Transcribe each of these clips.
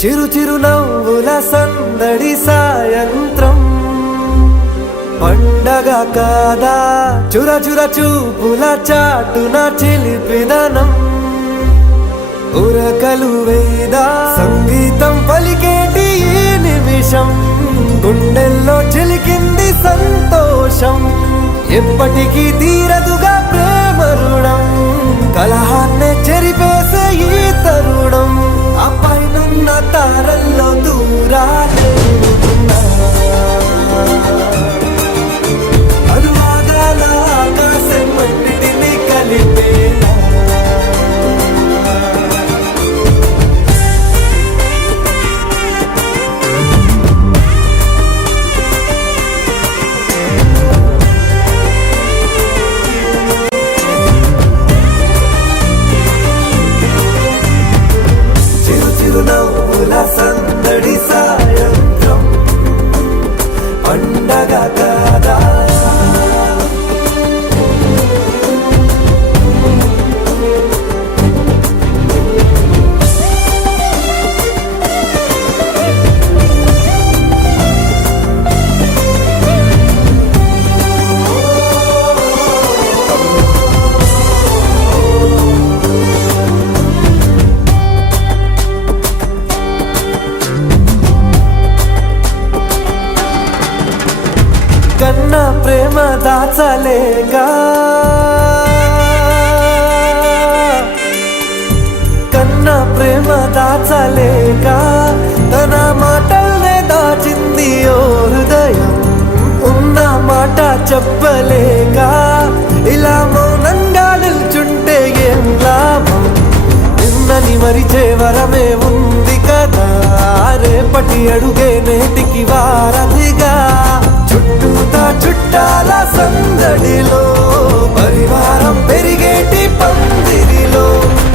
చిరు చిరు నవ్వుల సందడి సాయంత్రం పండగ కాదా చుర చుర చూపుల చాటున చిలిపిదనం ఉరకలు వేదా సంగీతం పలికేటి ఈ నిమిషం గుండెల్లో చిలికింది సంతోషం ఎప్పటికీ తీరదుగా ప్రేమ రుణం కలహాన్నే చెరిపేసే ఈ తరుణం ఆ పైనున్న తారల్లో దూరాలే అనువాదాల ఆకాశం అన్నిటినీ కలిపేలా చిరునవ్వుల సందడి సాయంత్రం పండగ కాదా కన్నా ప్రేమ దాచలేక కన్నా ప్రేమ దాచలేక తన మాటల్నే దాచింది ఓ హృదయం ఉన్న మాట చెప్పలేక ఇలా మౌనంగా నిల్చుంటే ఏం లాభం నిన్నని మరిచే వరమే ఉంది కదా రేపటి అడుగే నేటికి వారధిగా చుట్టూతా చుట్టాల సందడిలో పరివారం పెరిగేటి పందిరిలో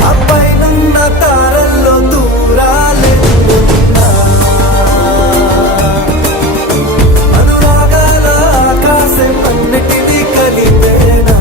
అప్పైనున్న తారల్లో దూరాలెన్నున్నా అనురాగాల ఆకాశం అన్నిటినీ కలిపేనా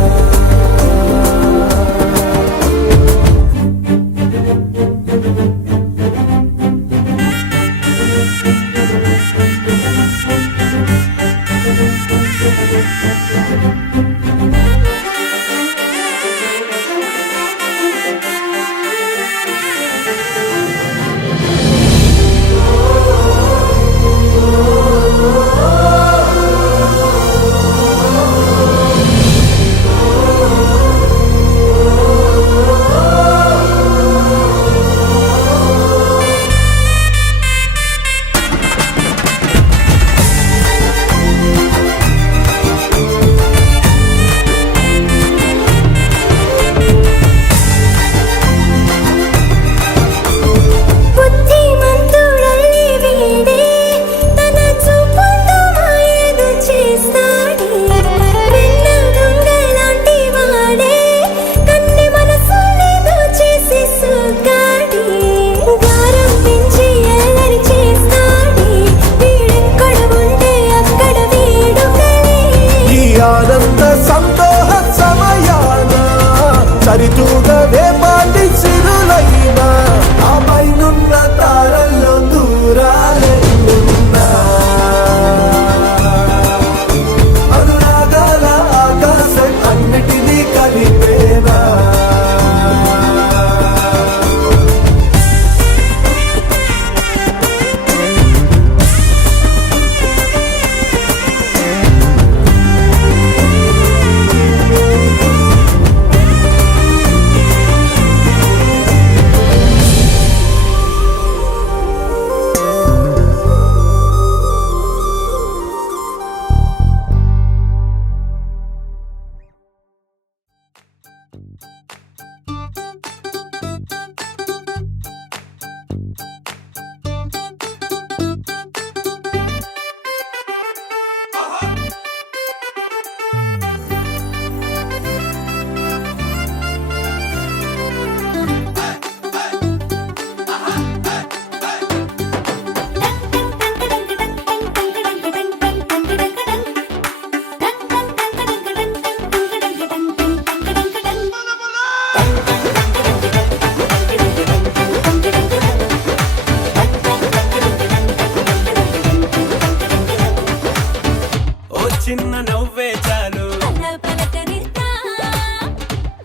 చిన్న నవ్వే చాలు, అలా పలకరిద్దా,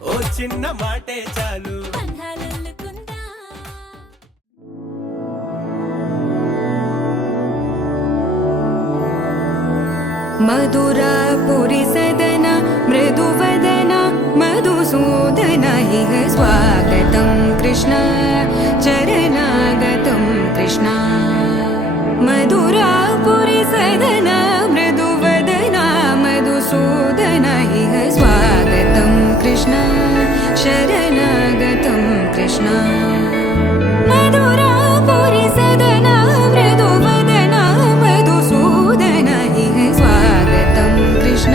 ఓ చిన్న మాటే చాలు. బంధాలల్లుకుందా. मधुरापुरि सदन मृदुवदन मधुसूदन इह स्वागतं कृष्ण चरणागतं कृष्ण मधुरापुरि सदन मृदुवदन मधुसूदन इह स्वागतं कृष्ण शरणागतं कृष्ण मधुरापुरि सदन मृदुवदन मधुसूदन इह स्वागतं कृष्ण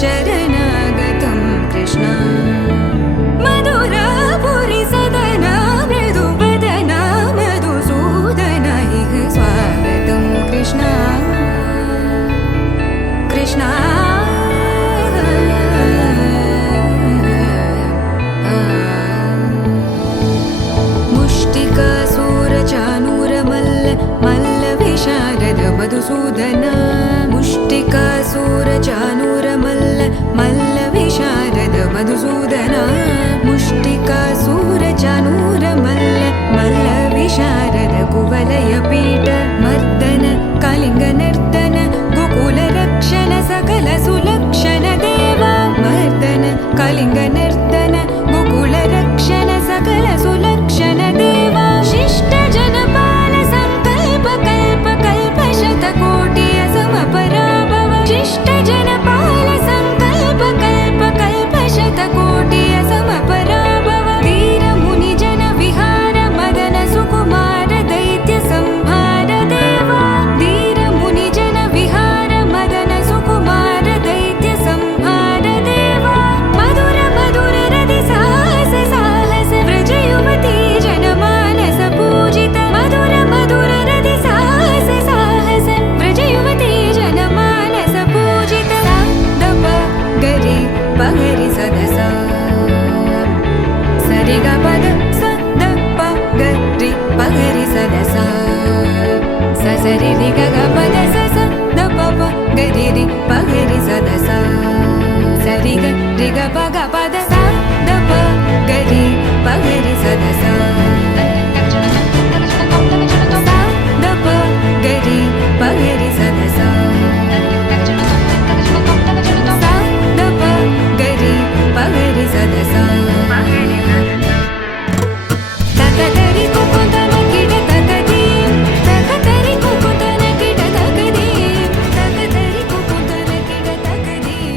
शरणागतं कृष्ण मधुरापुरि सदन मृदुवदन मधुसूदन इह स्वागतं कृष्ण कृष्ण मुष्टिकासूरचानूरमल्ल मल्लविशारद मधुसूदन मुष्टिकासूरचानूरमल्ल मल्लविशारद मधुसूदन मुष्टिकासूरचानूरमल्ल मल्लविशारद कुवलयपीठ मर्दन कलिङ्गनर्तन गोकुलरक्षण सकल सुलक्षण देवा मर्दन कलिङ्गनर्तन गोकुलरक्षण सकल सुलक्षण देवा शिष्ट जनपाल संकल्प कल्प कल्प शतकोटि असमपराभव शिष्ट जनपाल संकल्प कल्प कल्प शतकोटि असमपराभव वीर मुनि जन विहार मदन सुकुमार दैत्य संहार देवा वीर मुनि जन विहार मदन सुकुमार दैत्य संहार देवा मधुर मधुर रति साहस साहस व्रज युवती जनमानस पूजित मधुर मधुर रति साहस साहस व्रज युवती जनमानस पूजित सा दप गरि पगरि सदस सरि ग पद स द प गरि पगरि सदस स सरि रि ग ग पद स स द प प गरि रि पगरि सदस सरि ग रि ग प ग पद स द प गरि पगरि सदस स द प गरि पगरि सदस स द प गरि पगरि सदस तकदरि कुकुतन किड तकदीं तकदरि कुकुतन किड तकदीं तकदरि कुकुतन किड तकदीं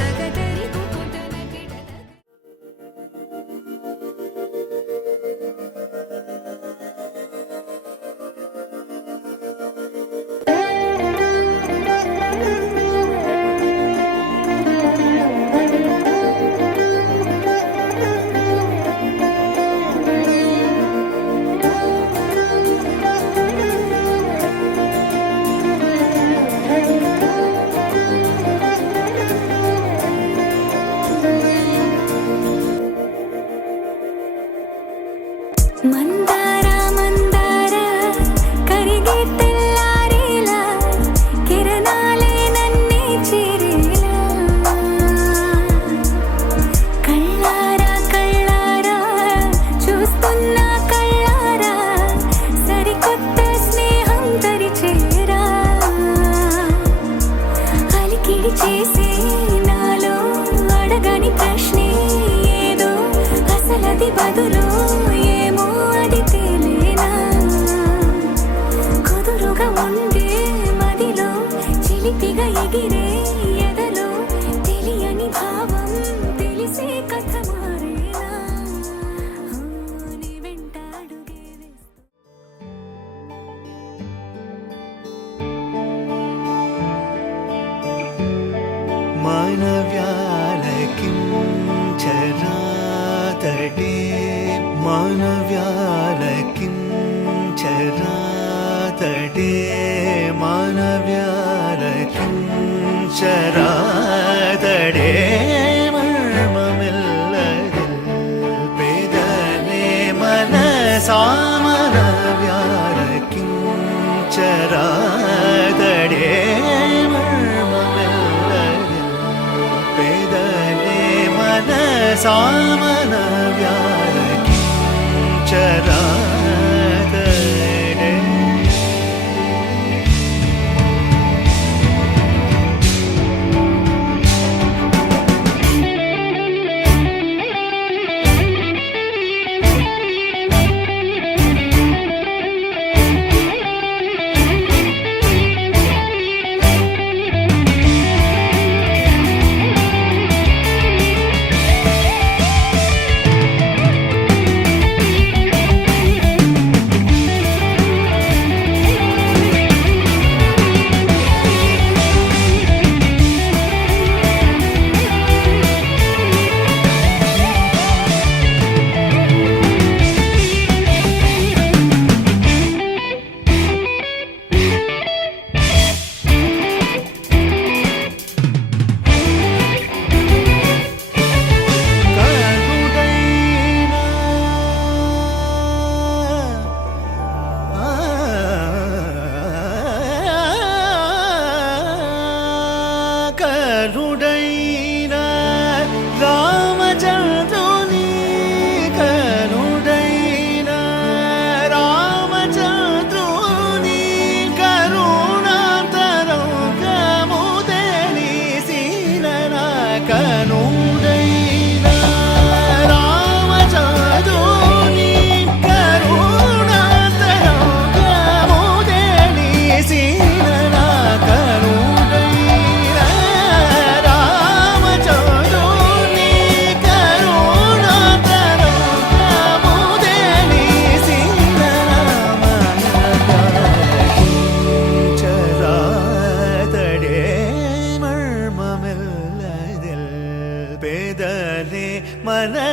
तकदरि कुकुतन किड तकदीं ಮಂದಾರ ಮಂದಾರ ಕರಿಗೆ ತೆಲ್ಲಾರಿಲ ಕಿರಣಾಲೆ ನನ್ನೆ ಚಿರಿಲ ಕಳ್ಳಾರ ಕಳ್ಳಾರ చూస్తున్నా కళ్ళార సరికొత్త స్నేహం తరిచేరా అలికిడి చేసే నాలో అడగని ప్రశ్నే ఏదో అసలది బదులు ఏమో అది తేలేనా కుదురుగా ఉండే మదిలో చిలిపిగా ఎగిరే ఎదలో తెలియని భావం తెలిసే కథ మారేనా నీ వెంట అడుగే వేస్తా मानव्यालकिं चरातटे मानव्यालकिं चरातटे मानव्यालकिं चरातटे मर्ममिल्लदिल वेदने मनसा मानव्यालकिं चरातटे मर्ममिल्ल సామన వ్యారకించరాదడే కరుడైన రామచంద్రుని కరుడైన రామచంద్రుని కరుణాంతరంగముదని సీలన కనుడైన రామచంద్రుని కరుణాంతరంగముదని సీలన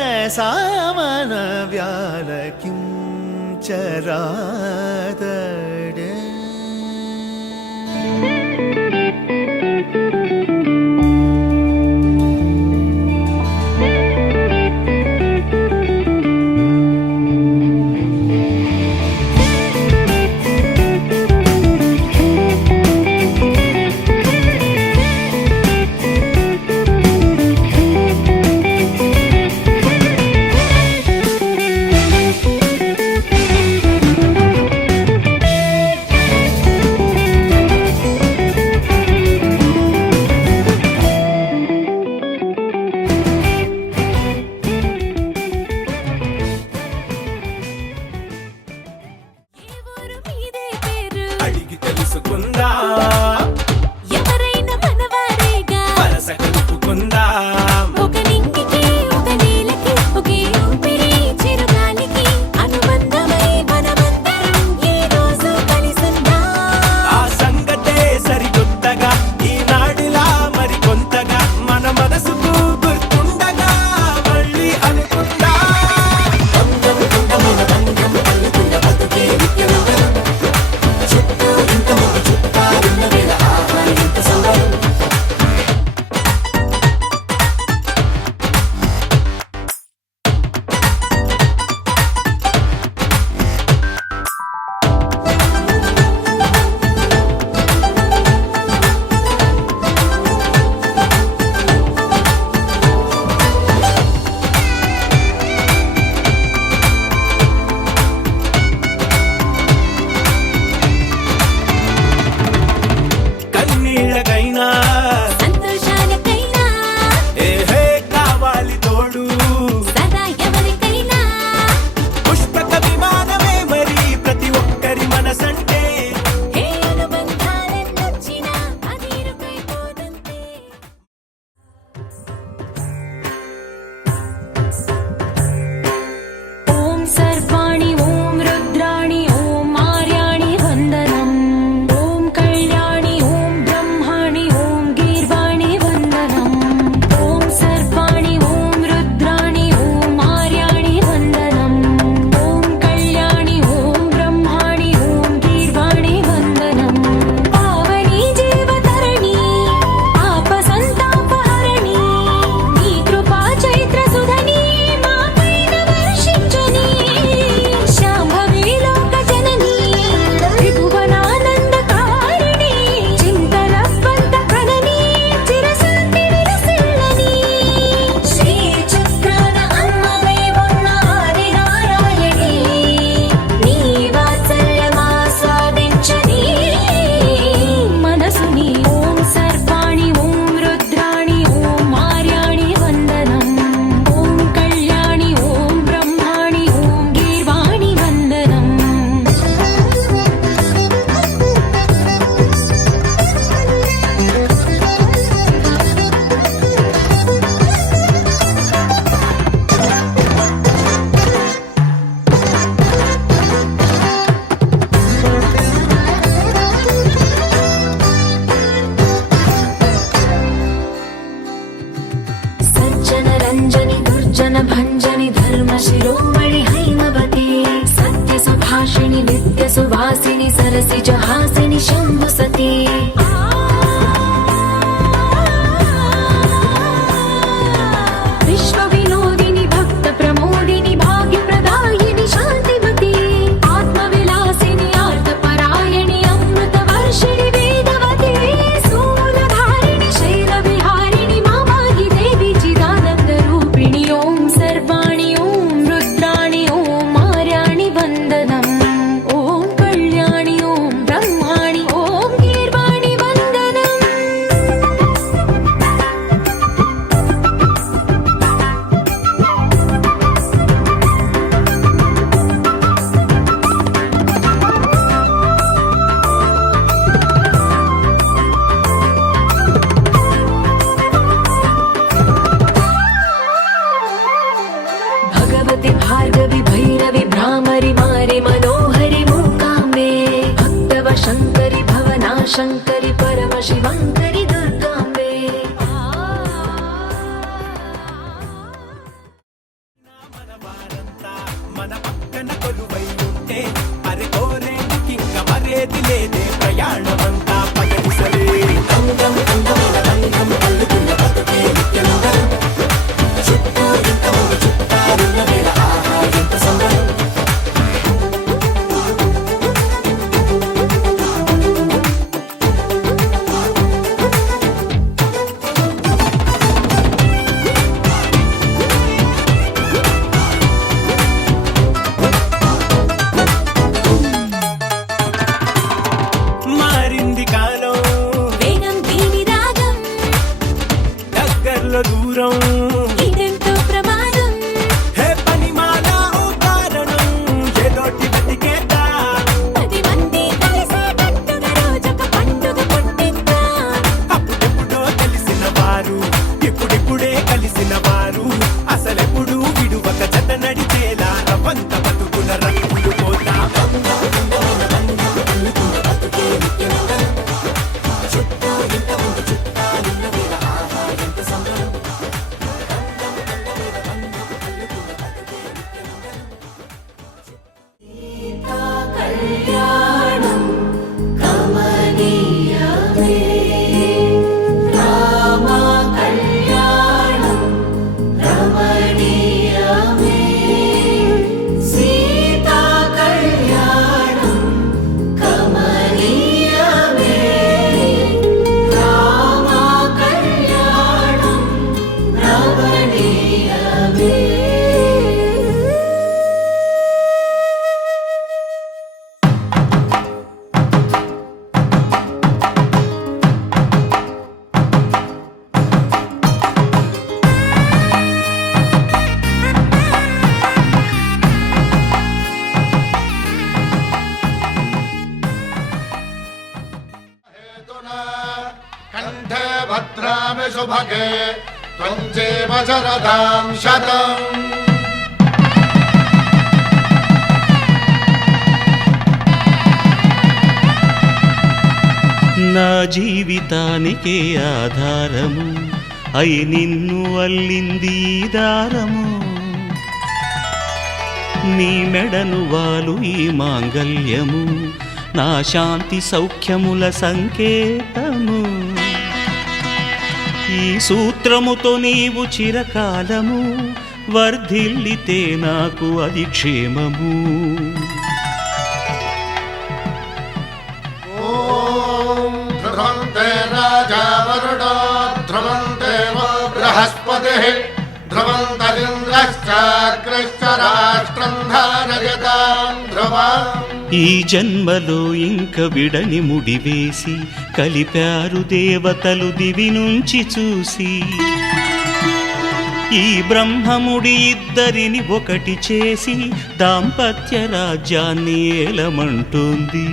మనసామన వ్యాలకించరాదడే ఏ ఊరు మీదే పేరు అడిగి తెలుసుకుందా ఎవరైనా మనవారేగా వరస కలుపుకుందా ఒక నింగికి ఒక నేలకి ఒకే ఊపిరి చిరుగాలికి అనుబంధమై మనమందరం ఈ రోజు కలిసుందాం ఆ సంగతే సరికొత్తగా ఈనాడిలా మరి కొంతగా మన మనసుకు గుర్తుండగా మళ్ళీ అనుకుందా చుట్టూ ఇంత చుట్టాలున్నవే శంకరి పరమ శివంకరి దుర్గాంబే మన వారంతా మన పక్కన కొలువై ఉంటే అరే కోరేందుకింక మరేది లేదే ప్రయాణమంతా పగటి సరే రంగం అందమైన రంగం అల్లుకున్న బతుకే నిత్యనందరం చుట్టూ ఇంతమంది చుట్టారున్న వేళ ఆహా ఎంత సంబరం మారింది కాలం వేగం దీని రాగం దగ్గరలో దూరం ఇదెంతో ప్రమాదం హే పనిమాల ఓ కారణం ఏదోటి బతికేదా 10 మంది కలిసేటట్టుగా రోజొక పండుగ పుట్టిద్దాం అప్పుడెప్పుడో తెలిసిన వారు ఇప్పుడిప్పుడే కలిసిన వారు అసలెప్పుడు విడువక జత నడిచేలా రవంత బతుకుల రంగులు పోతా చుట్టూ ఇంతమంది చుట్టాలున్న వేళ ఆహా ఎంత సంబరం కళ్యాణం కమనీయమే రామ కళ్యాణం రమణీయమే సీతా కళ్యాణం కమనీయమే రామ కళ్యాణం రమణీయమే కంఠే భద్రామి శుభగే త్వం జీవ శరదాం శతం నా జీవితానికే ఆధారము అయి నిన్ను అల్లింది ఈ దారము నీ మెడను వాలు ఈ మాంగల్యము నా శాంతి సౌఖ్యముల సంకేతము ఈ సూత్రముతో నీవు చిరకాలము వర్ధిల్లితే నాకు అది క్షేమము ఓం ధ్రువంతే రాజా వరుడో ధ్రువంతే వో బృహస్పతిః ధ్రువంతరింద్రశ్చాగ్రశ్చ రాష్ట్రం ధారయతాం ధ్రువం ఈ జన్మలో ఇంక విడని ముడివేసి కలిపారు దేవతలు దివి నుంచి చూసి ఈ బ్రహ్మముడి ఇద్దరిని ఒకటి చేసి దాంపత్య రాజ్యాన్ని ఏలమంటోంది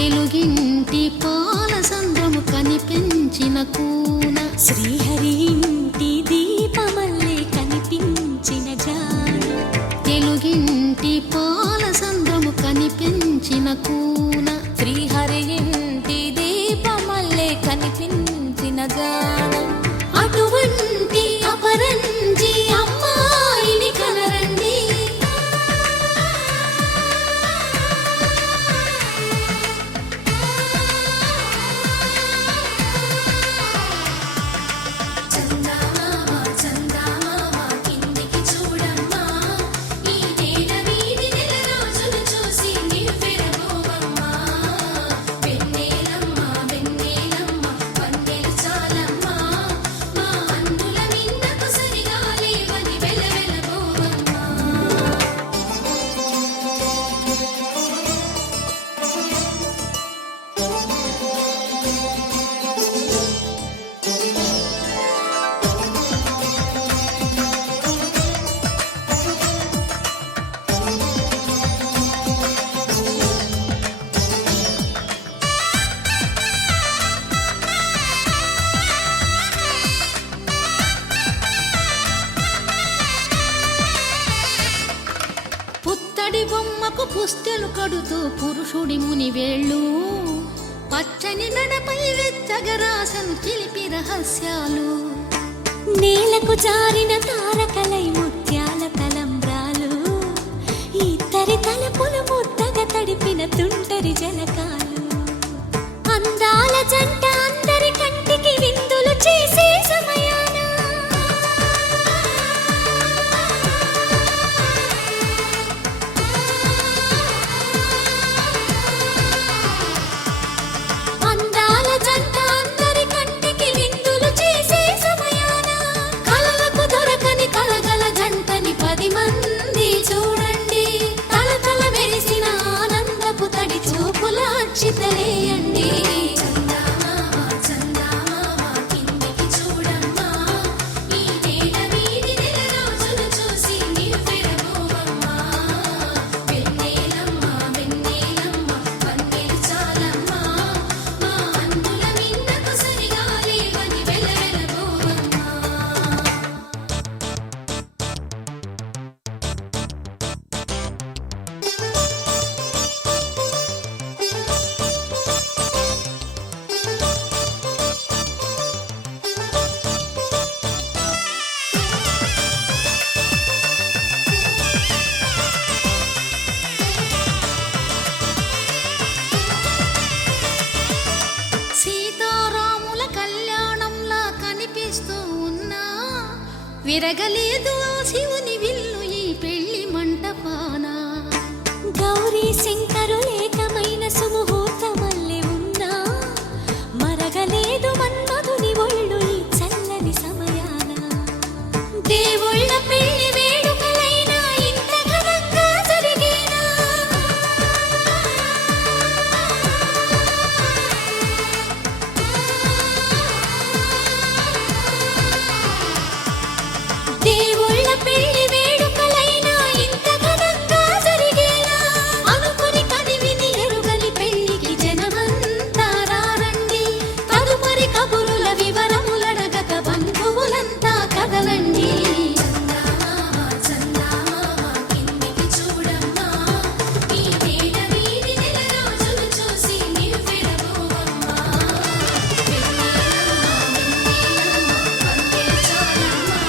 తెలుగింటి పాల సంద్రము కనిపించిన కూన శ్రీహరి ఇంటి దీపమల్లే కనిపించిన జాడ తెలుగింటి పాల సంద్రము కనిపించిన కూన శ్రీహరి ఇంటి దీపమల్లే కనిపించిన జాడ అటువంటి అపరంజి అమ్మాయిని కనరండి చందమామ చందమామ కిందికి చూడమ్మా ఈ నేల వీధి నెల రోజులు చూసి నివ్వెరబోవమ్మా వెన్నెలమ్మ వెన్నెలమ్మ వన్నెలు చాలమ్మా మా అన్నుల మిన్నకు సరిగా లేవని వెలవెలబోవమ్మా పుత్తడి బొమ్మకు పుస్తెలు కడుతూ పురుషుడి ముని వేళ్ళు పచ్చని నడపై వెచ్చగరాసను చిలిపి రహస్యాలు నేలకు జారిన తారకలై ముత్యాల తలంబ్రాలు ఇద్దరి తలపులు ముద్దగా తడిపిన తుంటరి జలకాలు అందాల జంట అందరి కంటికి విందులు చేసే సమయాన అందాల జంట అందరి కంటికి విందులు చేసే సమయాన కలలకు దొరకని కలగల జంటని 10 మంది చూడండి తలతల మెరిసిన ఆనందపు తడి చూపుల అక్షితలేయండి చందమామ చందమామ కిందికి చూడమ్మా ఈ నేల వీధి నెల రోజులు చూసి నివ్వెరబోవమ్మా వెన్నెలమ్మ వెన్నెలమ్మ వన్నెలు చాలమ్మా మా అన్నుల మిన్నకు సరిగా లేవని వెలవెలబోవమ్మా సీతారాముల కళ్యాణంలా కనిపిస్తూ ఉన్నా విరగలేదు ఆ శివుని విల్లు ఈ పెళ్లి మంటపాన గౌరీ శంకరులేకమైన సుముహూర్తమల్లె ఉన్నా మరగలేదు మన్మధుని ఒళ్ళు ఈ చల్లని సమయాన దేవుళ్ళ పెళ్లి వేడుకలైనా ఇంత ఘనంగా జరిగేనా దేవుళ్ళ పెళ్లి వేడుకలైనా ఇంత ఘనంగా జరిగేలా అనుకుని కదివిని ఎరుగని పెళ్లికి జనమంతా రారండి తదుపరి కబురుల వివరములడగక బంధువులంతా కదలండి చందమామ చందమామ కిందికి చూడమ్మా ఈ నేల వీధి నెల రోజులు చూసి నివ్వెరబోవమ్మా వెన్నెలమ్మ వెన్నెలమ్మ వన్నెలు చాలమ్మా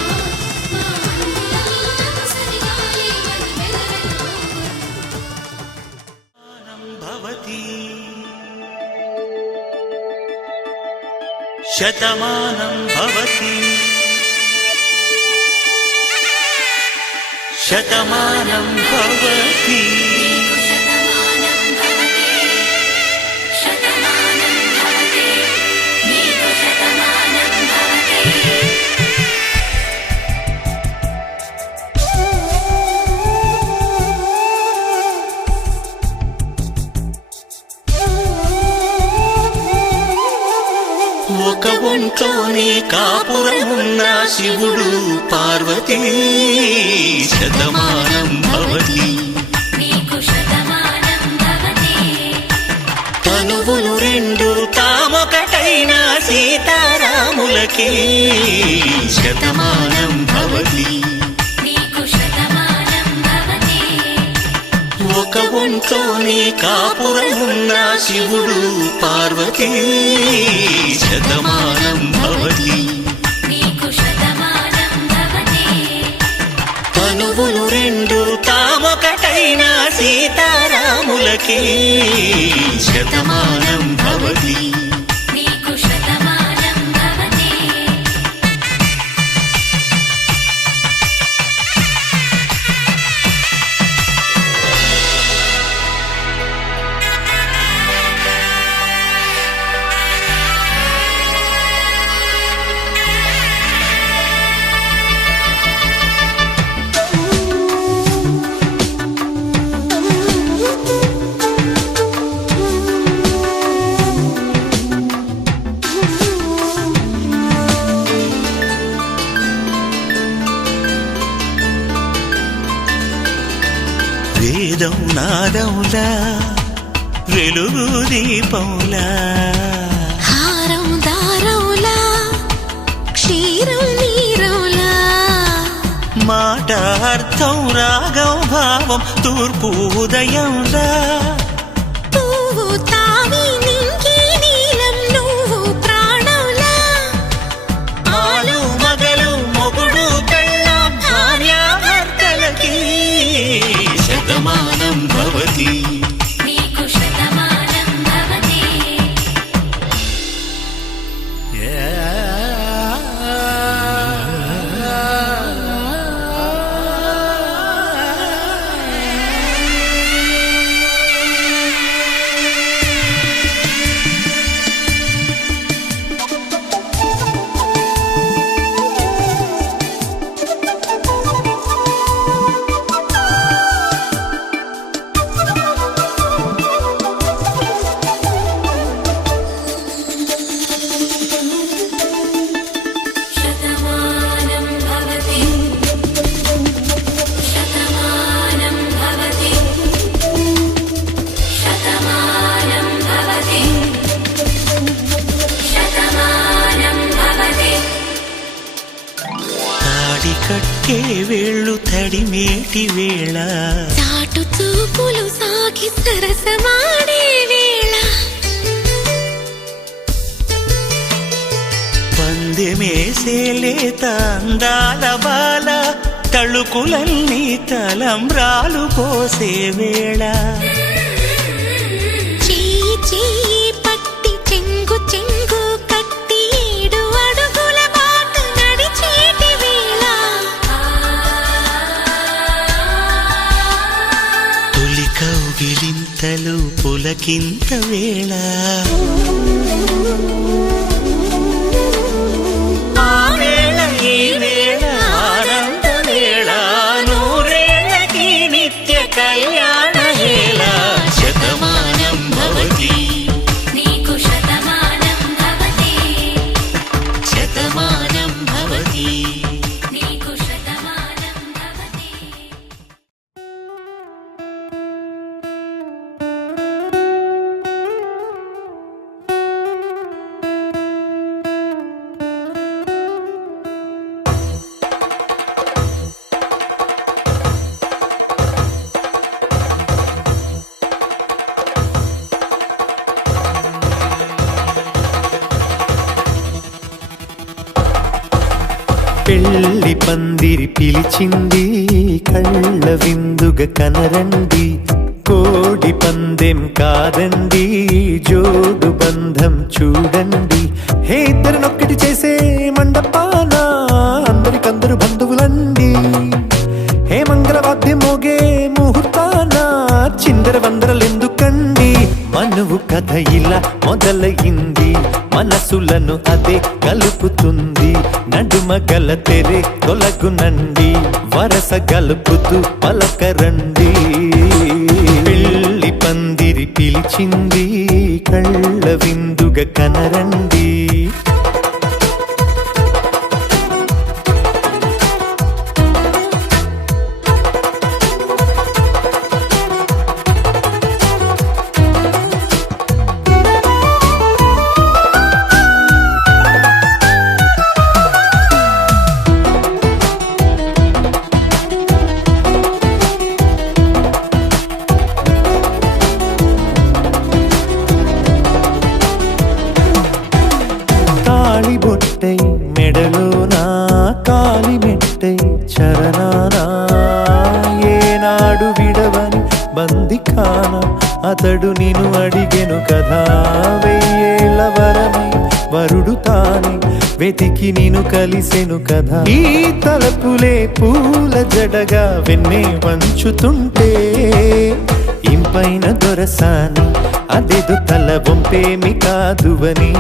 మా అన్నుల మిన్నకు సరిగా లేవని వెలవెలబోవమ్మా భవతి శతమానం భవతి శతమానం భవతి శతమానం భవతి శతమానం భవతి నీకు శతమానం భవతి ఒక ఒంట్లోనే కాపురమున్న శివుడు పార్వతీ శతమానం భవతి నీకు శతమానం భవతి తన రాములకి శతమానం భవతి. నీకు శతమానం భవతి. ఒక ఒంట్లోనే కాపురమున్న శివుడు పార్వతీ శతమానం భవతి. నీకు శతమానం భవతి. తనువులు రెండు తామొకటైన సీతారాములకి శతమానం భవతి. నీకు శతమానం భవతి. వేదం నాదములా వెలుగు దీపములా హారం దారవులా క్షీరం నీరవులా మాట అర్థం రాగం భావం తూర్పు ఉదయంలా పువ్వు తావి నింగి నీలం నువ్వు ప్రాణంలా ఆలు మగలు మొగుడు పెళ్ళాం భార్యాభర్తలకి శతమానం భవతి. నీకు శతమానం భవతి. శతమానం భవతి. శతమానం భవతి. శతమానం భవతి. శతమానం భవతి. తాడి కట్టే వేళ్ళు తడిమేటి వేళ చాటు చూపులు సాగి సరసమాడే వేళ పందెమేసేలేత అందాల బాల తళుకులన్నీ తలంబ్రాలు పోసే వేళ చెయ్యి చెయ్యి పట్టి చెంగు చెంగు కట్టి 7 అడుగుల బాట నడిచేటి వేళ తొలి కౌగిలింతలు పులకింత వేళ ఆ వేళ ఈ వేళ ఆనంద వేళ నూరేళ్ళకి నిత్య కళ్యాణ వేళ శతమానం భవతి. నీకు శతమానం భవతి. శతమానం భవతి. నీకు శతమానం భవతి. పెళ్లి పందిరి పిలిచింది కళ్ళ విందుగా కనరండి కోడి పందెం కాదండి జోడు బంధం చూడండి హే ఇద్దరినొక్కటి చేసే మండపాన అందరికందరు బంధువులండి హే మంగళవాద్యం మోగే ముహూర్తాన చిందర వందరలెందుకండి మనువు కథ ఇలా మొదలయింది మనసులను అదే కలుపుతుంది నడుమ గల తెరే తొలగునండి వరస గలుపుతూ పలకరండి పెళ్లి పందిరి పిలిచింది కళ్ళ విందుగా కనరండి అతడు నిన్ను అడిగెను కదా వెయ్యేళ్ళ వరమై వరుడు తానే వెతికి నిన్ను కలిసెను కదా ఈ తలపులే పూల జడగా వెన్నే వంచుతుంటే ఇంపైన దొరసాని అదేదో తల వంపేమి కాదువని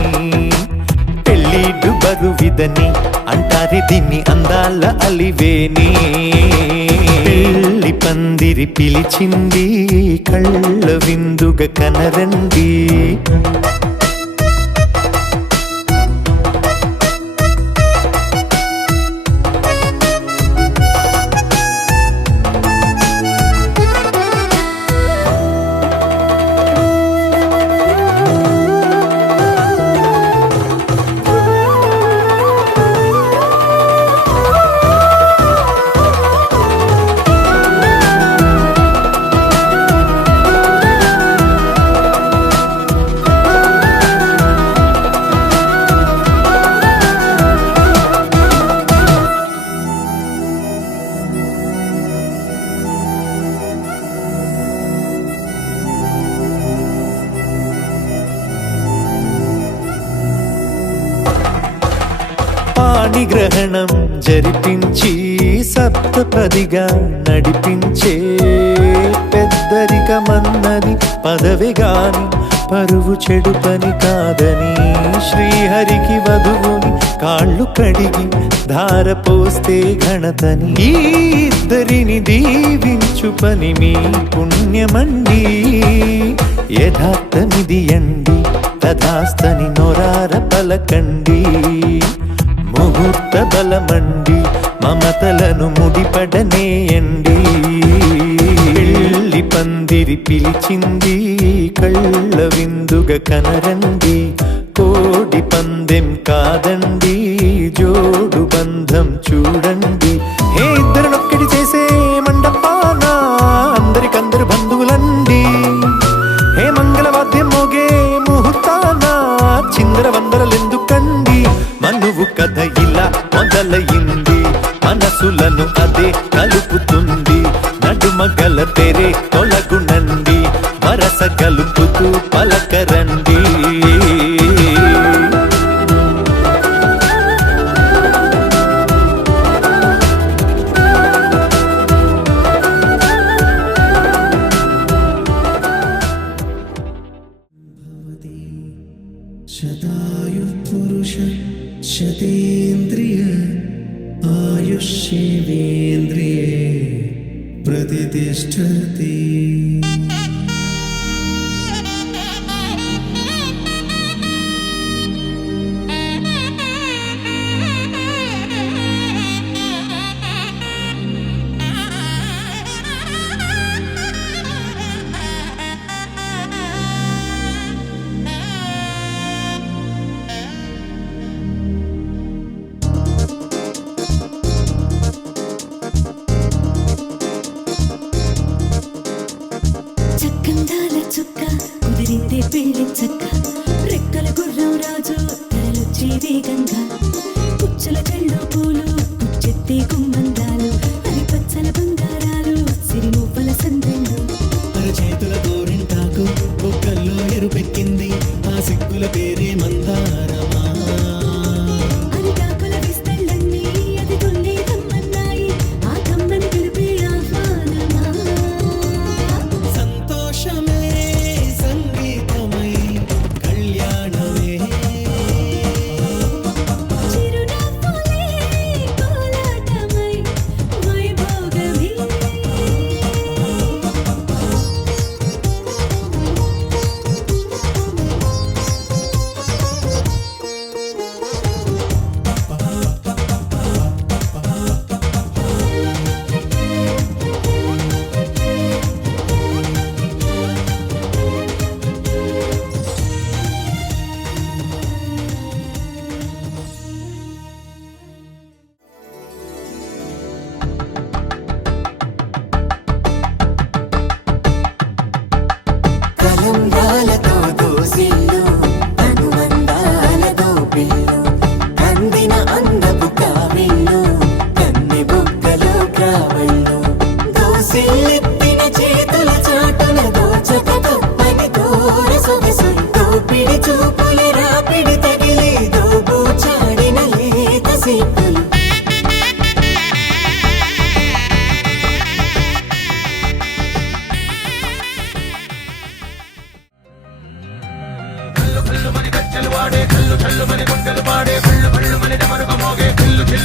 పెళ్ళిడు బరువిదని అంటారే దీన్ని అందాల అలివేని పెళ్ళి పందిరి పిలిచింది కళ్ళ విందుగా కనరండి పాణిగ్రహణం జరిపించి సప్తపదిగా నడిపించే పెద్దరికమన్నది పదవి గాని పరువు చెడు పని కాదని శ్రీహరికి వధువుని కాళ్ళు కడిగి ధార పోస్తే ఘనతని ఈ ఇద్దరిని దీవించు పని మీ పుణ్యమండి యథార్థమిది అండి తథాస్తని నొరార పలకండి ముహూర్త బలమండి మమతలను ముడిపడనేయండి పెళ్ళి పందిరి పిలిచింది కళ్ళ విందుగా కనరండి కోడి పందెం కాదండి జోడు బంధం చూడండి హే ఇద్దరినొక్కటి చేసే మండపాన అందరికందరు బంధువులండి హే మంగళవాద్యం మోగే ముహూర్తాన చిందర వందరలెందుకండి మనువు కథ ఇలా మొదలయింది మనసులను అదే కలుపుతుంది నడుమగల తెరే తొలగునండి వరస కలుపుతూ పలకరండి శతాయుః పురుష శతేంద్రియ ఆయుష్యేంద్రియే ప్రతిష్టతి చక్కందాల చుక్క కుదిరిందే పెళ్లి చక్క రెక్కల గుర్రం రాజు తరలొచ్చే వేగంగా పుచ్చల చెళ్ళు పూలు కుచ్చెత్తే గుమ్మందాలు అరి పచ్చల బంగారాలు సిరిమూపల సందెండు అరచేతుల గోరింటాకు బొక్కల్లో ఎరుపెక్కింది ఆ సిగ్గుల పేరే మందారమా అరిటాకుల విస్తళ్ళన్నీ అది తుల్లి కమ్మన్నాయి ఆ కమ్మని పిలిపే ఆహ్వానమా సంతోషమే సంగీతమై కళ్యాణమే చిరునవ్వులే కోలాటమై వైభోగమే కలంబాలతో దోసిల్లు అనుబంధాలతో పిల్లు అందిన అందపు కావిళ్ళు కన్నె బుక్కలో క్రావళ్ళు దోసిల్లెత్తిన చేతుల చాటున దోచక తప్ప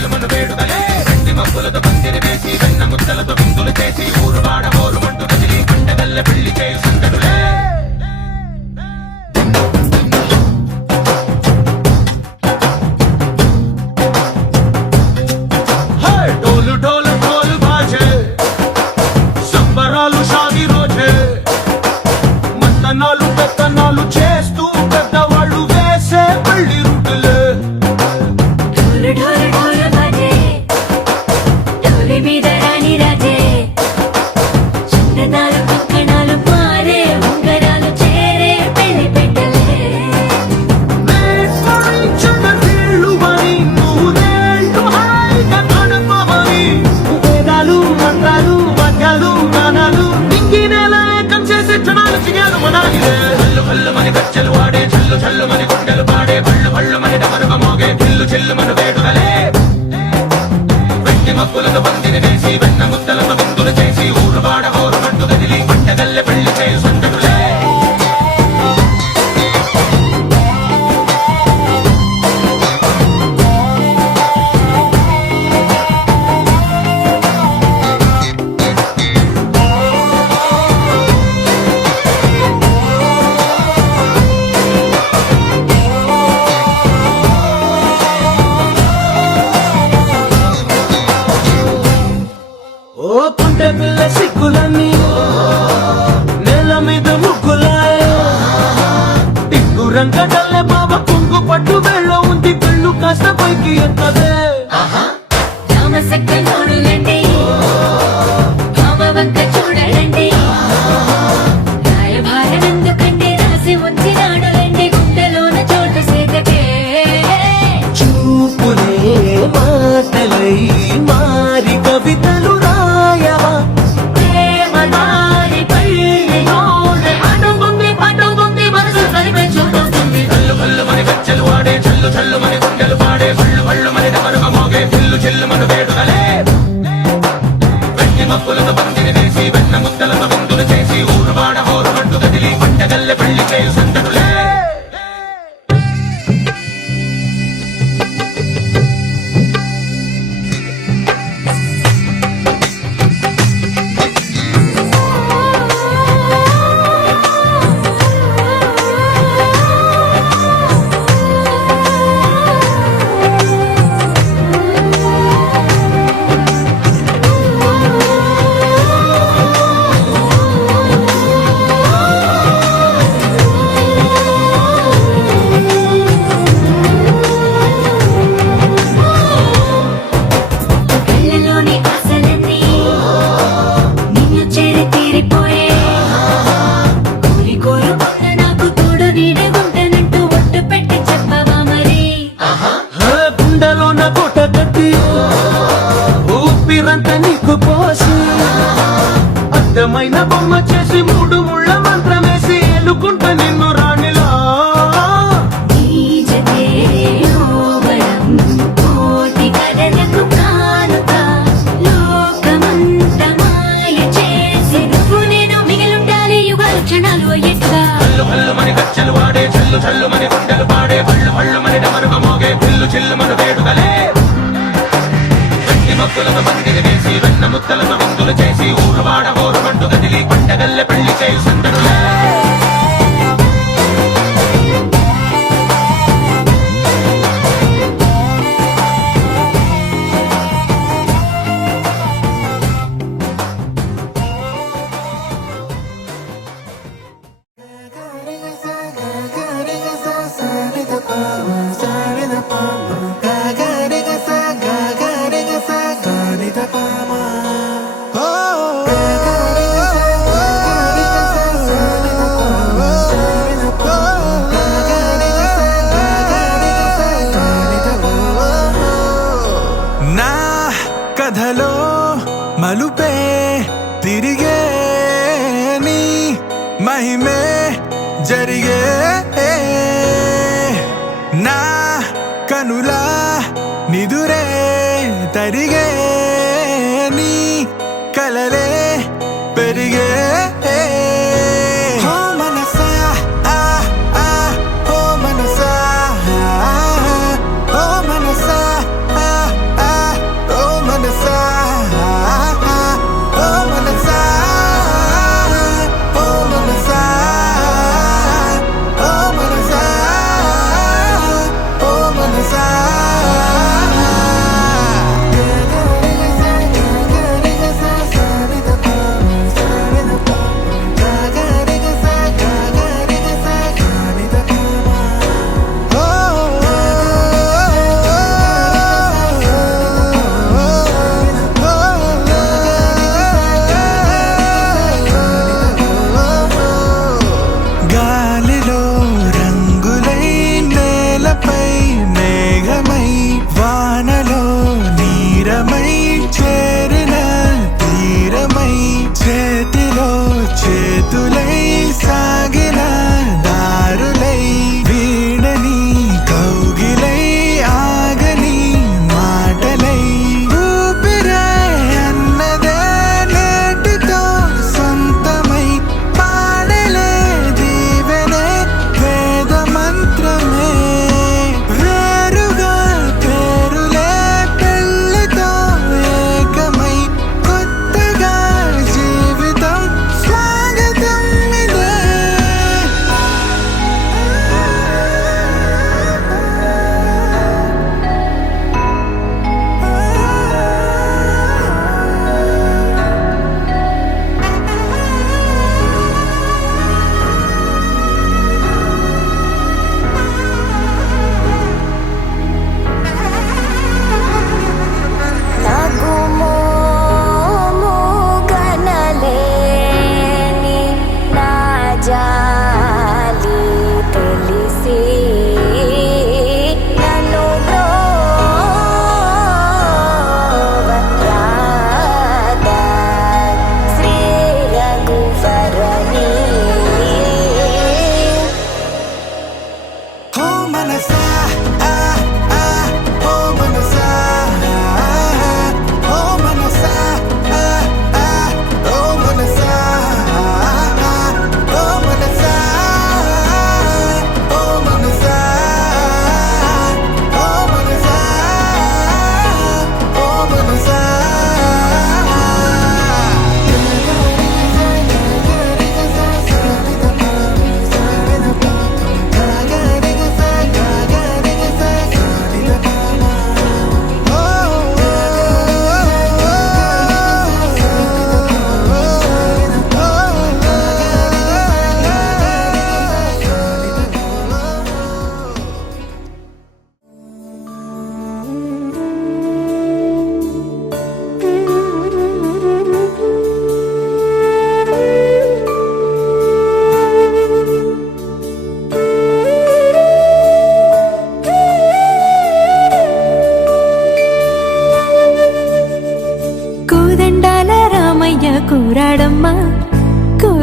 చెల్లుమను వేడుకలే వెండి మబ్బులతో పందిరి వేసి వెన్న ముద్దలతో విందులు చేసి ఊరు వాడ హోరుమంటూ కదిలి పండగల్ల పెళ్లి చేయి సందడులే ढोल ढोल ढोल बाजे సంబరాలు షాది రోజే మన్ననాలు పెత్తనాలు చేస్తూ పెద్దవాళ్ళు వేసే పెళ్లి రూటులే ढोल ढोल ढोल बाजे ढोली మీద రాణి రాజే చందనాలు కంకణాలు మారే ఉంగరాలు చేరే పెళ్లి పెట్టలే నీళ్ళు అని నూరేళ్ళు హాయిగా గడపమని వేదాలు మంత్రాలు వాద్యాలు గానాలు ఇంకి నెల ఏకం చేసి క్షణాలు చిగాలు మనాలిలే హల్లు హల్లు మని గజ్జలు వాడే చల్లు చల్లు మని గుండెలు పాడే పళ్ళు పళ్ళు మని డమరుగ మోగే పిల్లు చిల్లు మన వేడుకలే వెండి మబ్బులతో పందిరి వేసి వెన్న ముద్దలతో విందులు చేసి ఊరు వాడ హోరుమంటూ కదిలి పంటగల్లె పెళ్లి చేయి సందడులే ఓ పుంటె పిల్ల సిక్కులన్నీ నేల మీద ముగ్గులాయ టిక్కు రంగడల్లే బాబా కుంగు పట్టు వెళ్ళ ఉంది పెళ్ళు కాస్త పైకి ఎత్తదే రామసక్క నోడులండి భామవంక చూడలండి రాయభారనందుకండి రాసి ఉంచినాడులండి గుండెలోన చోటు సేదకే చూపులే మాటలై మారి కవితలు రాయవా ప్రేమ దారి పెళ్లి నోడు అడుగుంది పడుగుంది మనసు కలిపే చూడుతుంది కల్లు కల్లు మని గజ్జలు వాడే చల్లు చల్లు మని గుండెలు పాడే పళ్ళు పళ్ళు మని డమరుగ మోగే పిల్లు చెల్లు మన వేడుకలే వెండి మబ్బులతో పందిరి వేసి వెన్న ముద్దలతో విందులు చేసి ఊరు వాడ హోరుమంటూ కదిలి పంటగల్లె పెళ్లి చేయి సందడులే కళ్ళలోని ఆశలన్నీ నిన్ను చేరి తీరిపోయే కోరి కోరుకున్న నాకు తోడు నీడగుంటానంటూ ఒట్టు పెట్టి చెప్పవా మరి గుండెలోన కోట కట్టి ఊపిరంత నీకు పోసి అర్థమైన బొమ్మ చేసి మూడు ముళ్ళ మంత్రమేసి ఎలుకుంటా నిన్ను రాణిలా ఈ జతే ఓవరం కోటి కథలకు కానుక లోకమంత మాయ చేసి నువ్వు నేను మిగిలుండాలి యుగాలు క్షణాలు అయ్యేట్టుగా హల్లు హల్లు మని గజ్జలు వాడే చల్లు చల్లు మని గుండెలు పాడే పళ్ళు పళ్ళు మని డమరుగ మోగే పిల్లు చిల్లు మన వేడుకలే వెండి మబ్బులతో పందిరి వేసి వెన్న ముద్దలతో విందులు చేసి ఊరు వాడ హోరుమంటూ కదిలి పంటగల్లె పెళ్లి చేయి సందడులే నా కథలో మలుపే తిరిగే నీ మహిమే జరిగే నా కనులా నిదురే తరిగే నీ కలలే పెరిగే ఓ మనసా ఓ మనసా ఓ మనసా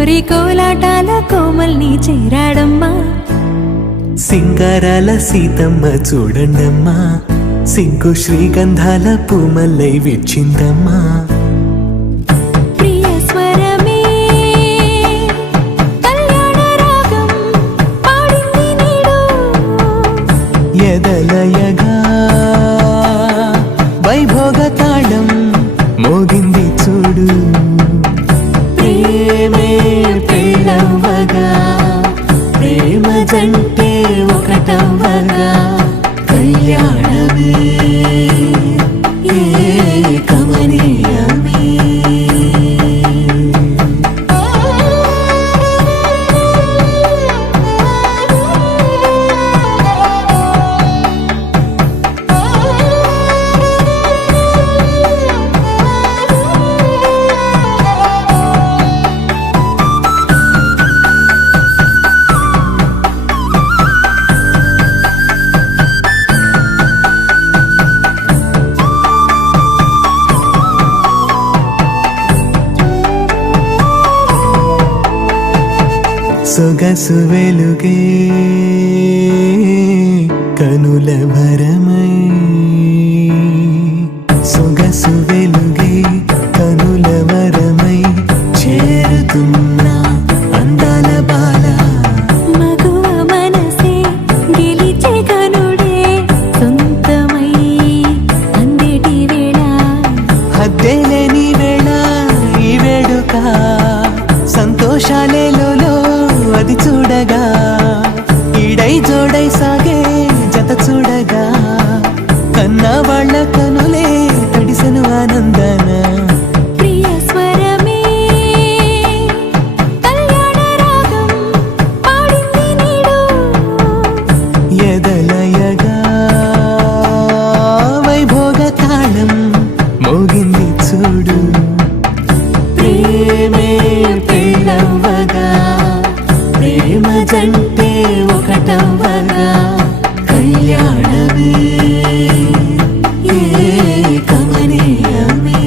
కోరి కోలాటాల కోమల్ని చేరాడమ్మా. సింగారాల సీతమ్మ చూడండమ్మా, సింకు శ్రీగంధాల పూమల్లై విచ్చిందమ్మా. ప్రియ స్వరమే కళ్యాణ రాగం పాడింది నేడు, ఎదలయగా వైభోగ తాళం మోగింది చూడు. ప్రేమే పెళ్ళవ్వగా, ప్రేమ జంటే ఒకటవ్వగా, కళ్యాణమే కమనీయమే. సొగసు వెలుగే కనుల భరమై, సొగసు వెలుగే కనుల వరమై చేరుతున్న అందాల బాల. మగువ మనసే గెలిచే కనుడే సొంతమై అందేటి వేళ, హద్దేలేని వేళ ఈ వేడుక, సంతోషాలేలో అది చూడగా, ఈడై జోడై సాగే జత చూడగా, కన్నా వాళ్ళ కనులే తడిసెను ఆనందన. ప్రియ స్వరమే కళ్యాణ రాగం పాడింది నేడు, ఎదలయగా వైభోగ తాళం మోగింది చూడు. ప్రేమే పెళ్ళవ్వగా, ప్రేమ జంటే ఒకటవ్వగా, కళ్యాణమే కమనీయమే.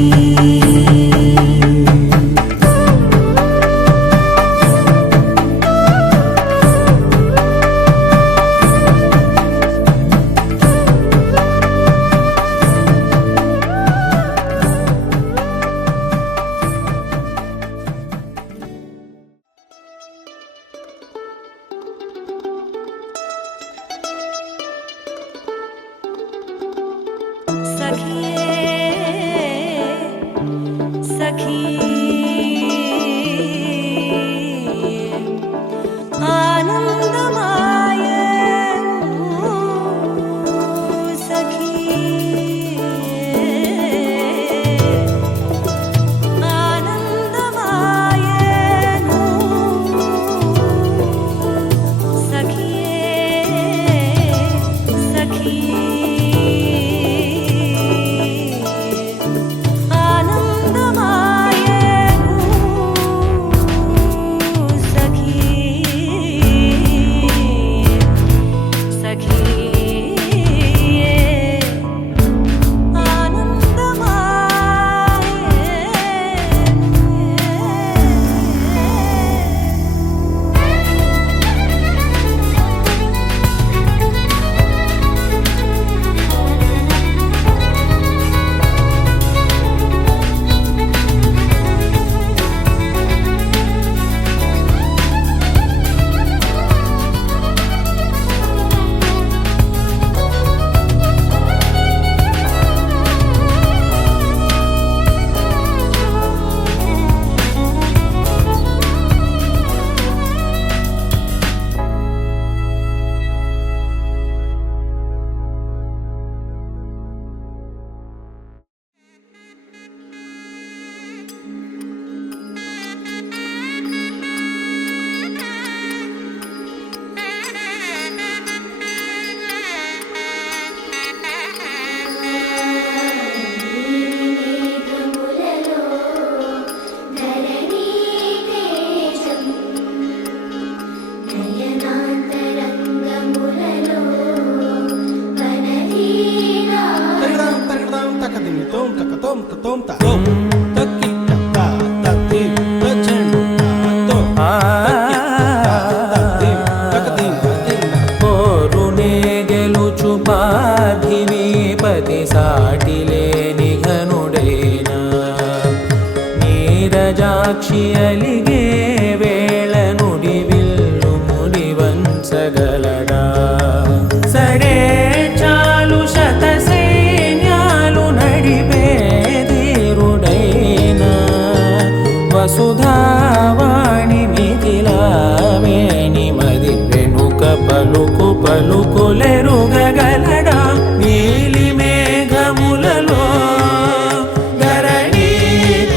సాక్షి అలిగే వేళ నుడివిల్లు ముడివంచగలడా సరే చాలు శత సైన్యాలు నడిపే ధీరుడైనా వసుధావాణి మిథిలావేణి మది వెనుక పలుకు పలుకులెరుగగలడా నీలి మేఘములలో ధరణి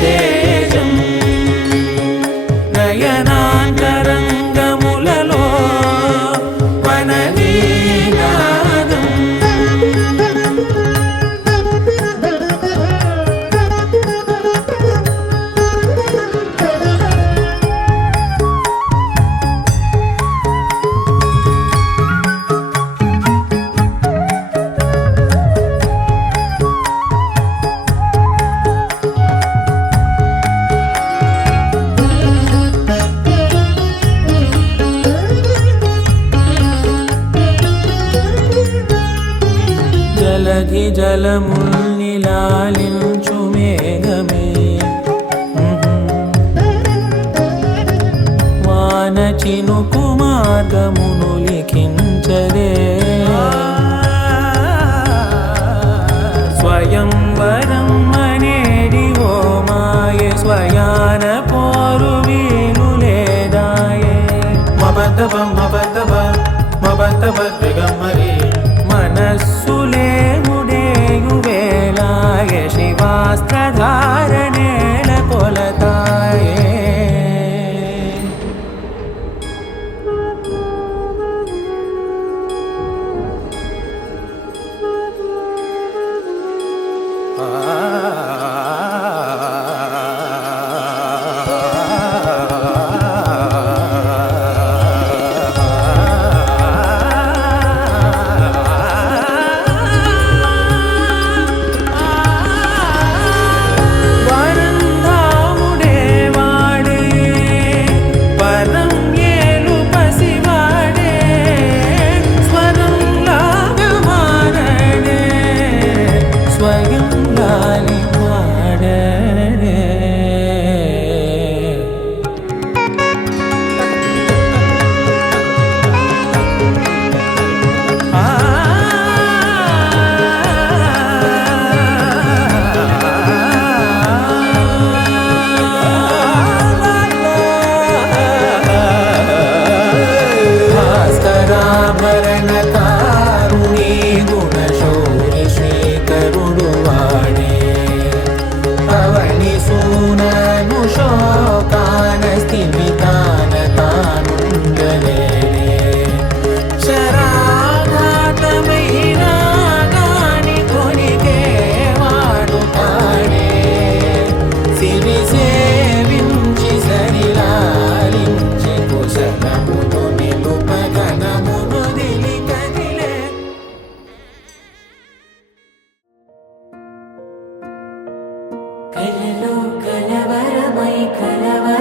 తేజం నయనాంతరంగములలో వనదీనాదం జలధి జలముల్ని లాలించు మేఘమే వాన చినుకు మార్గమును లిఖించదే స్వయంవరం అనేడి ఓ మాయే స్వయాన పోరు వీలు లేదాయే మబద్దబ మబద్దబ మబద్దబ దిగమ్మరి మనస్సులే ముడేయు వేళాయ శివాస్త్రధారణేల కొలతాయే వరంధాముడే వాడే పరం ఏలు పసివాడే స్వరం లాగా మారడే స్వయం లాలి మాడడే భాస్కరాభరణ కారుణీ గుణశౌరి శ్రీకరుడు వాడే పవని సూనను శోకాన స్థిమితాన తానుండలేడే శరాఘాతమైన గాని కొనికే వాడుతాడే సిరి సేవించి సరిలాలించి కుశలమును నిలుపగనమును దిలి కదిలే కలలో కలవరమై కలవర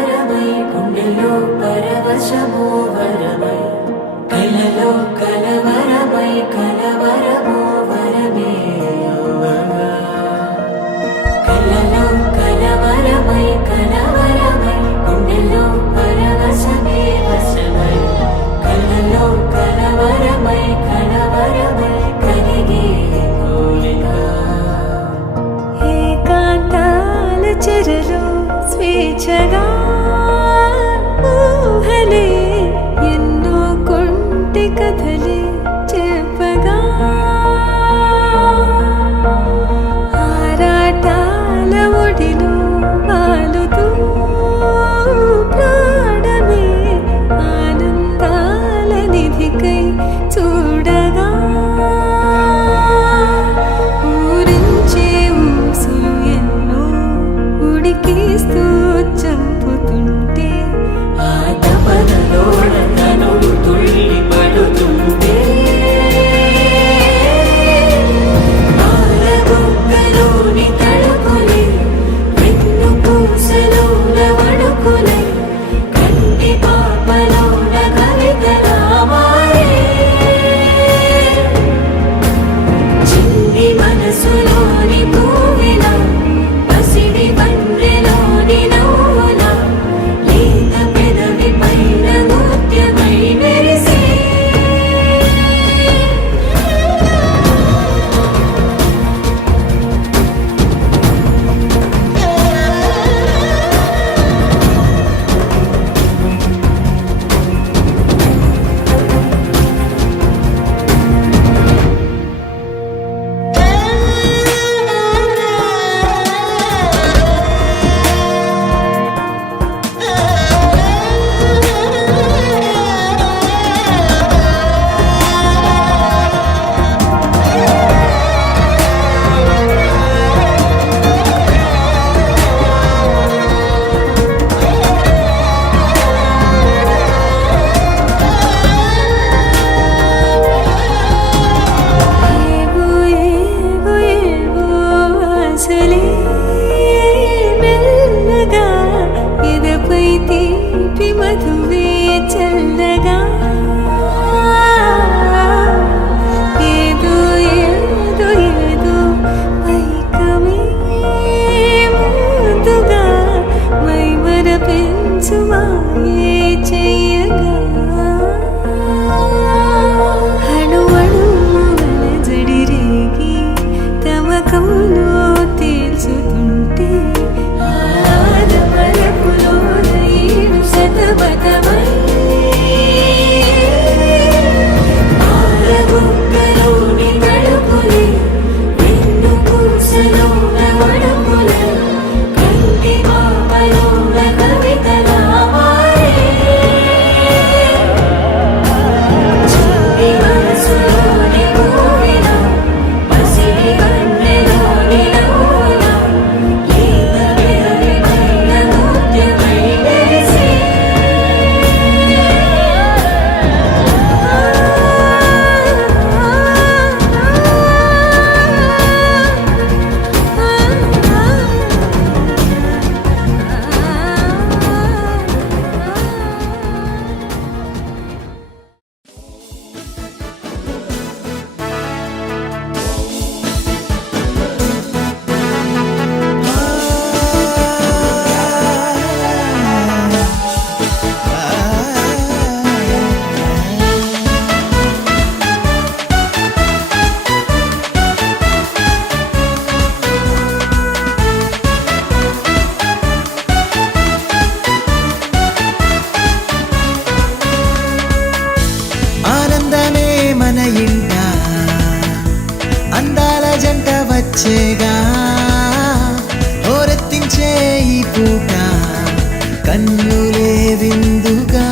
కన్నులే విందుగా